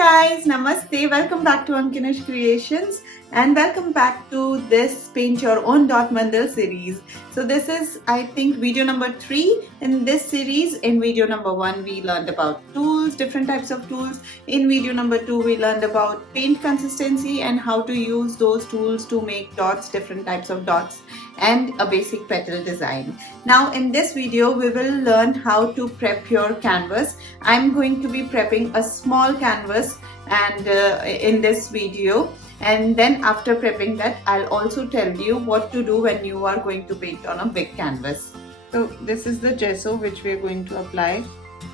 guys, namaste, welcome back to Ankinish Creations and welcome back to this Paint Your Own Dot Mandal series. So this is, I think, video number 3 in this series. In video number 1 we learned about tools, different types of tools. In video number 2 we learned about paint consistency and how to use those tools to make dots, different types of dots, and a basic petal design. Now in this video we will learn how to prep your canvas. I'm going to be prepping a small canvas and in this video, and then after prepping that I'll also tell you what to do when you are going to paint on a big canvas. So this is the gesso which we are going to apply.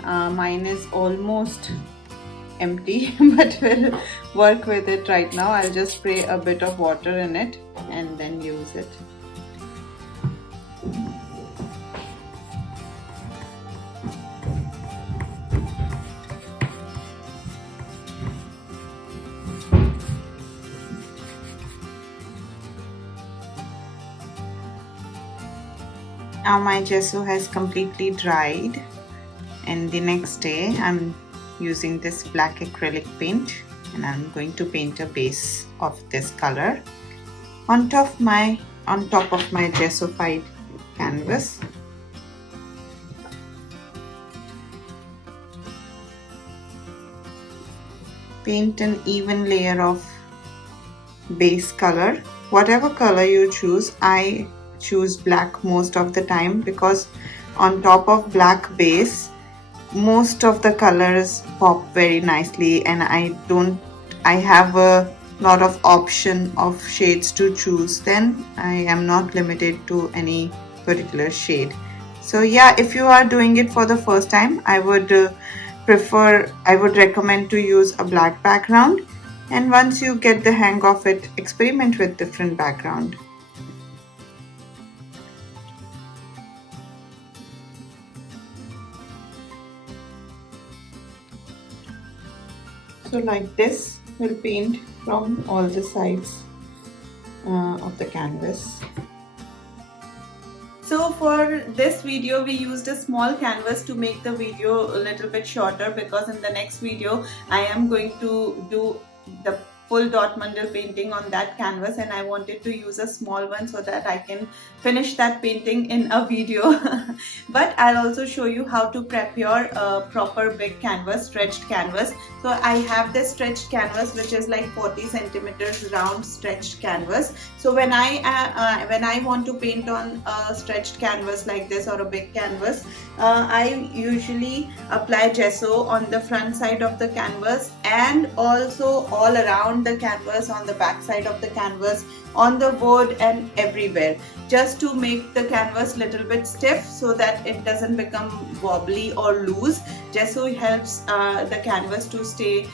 Mine is almost empty but we'll work with it right now. I'll just spray a bit of water in it and then use it. Now my gesso has completely dried, and the next day I'm using this black acrylic paint and I'm going to paint a base of this color on top of my gesso-fied canvas. Paint an even layer of base color. Whatever color you choose, I choose black most of the time because on top of black base most of the colors pop very nicely, and I have a lot of option of shades to choose. Then I am not limited to any particular shade. So yeah, if you are doing it for the first time, I would recommend to use a black background, and once you get the hang of it, experiment with different background. So like this, we'll paint from all the sides of the canvas. So for this video we used a small canvas to make the video a little bit shorter, because in the next video I am going to do the full dot mandal painting on that canvas, and I wanted to use a small one so that I can finish that painting in a video. But I'll also show you how to prep your proper big canvas, stretched canvas. So I have this stretched canvas which is like 40 centimeters round stretched canvas. So when I want to paint on a stretched canvas like this or a big canvas, I usually apply gesso on the front side of the canvas and also all around the canvas, on the back side of the canvas, on the wood and everywhere, just to make the canvas little bit stiff so that it doesn't become wobbly or loose. Gesso helps the canvas to stay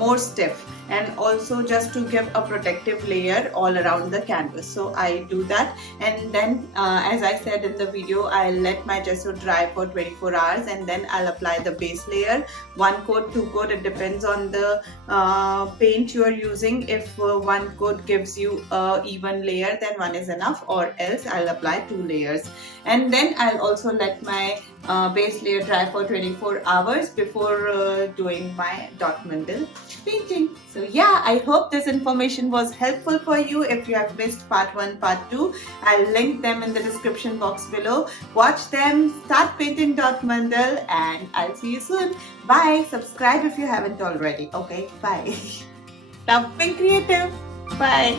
more stiff, and also just to give a protective layer all around the canvas. So I do that, and then as I said in the video, I'll let my gesso dry for 24 hours and then I'll apply the base layer. 1 coat, 2 coat, it depends on the paint you are using. If 1 coat gives you a even layer, then 1 is enough, or else I'll apply 2 layers. And then I'll also let my base layer dry for 24 hours before doing my dot mandal painting. So yeah, I hope this information was helpful for you. If you have missed part 1, part 2, I'll link them in the description box below. Watch them, start painting dot mandal, and I'll see you soon. Bye. Subscribe if you haven't already. Okay, bye. Love being creative. Bye.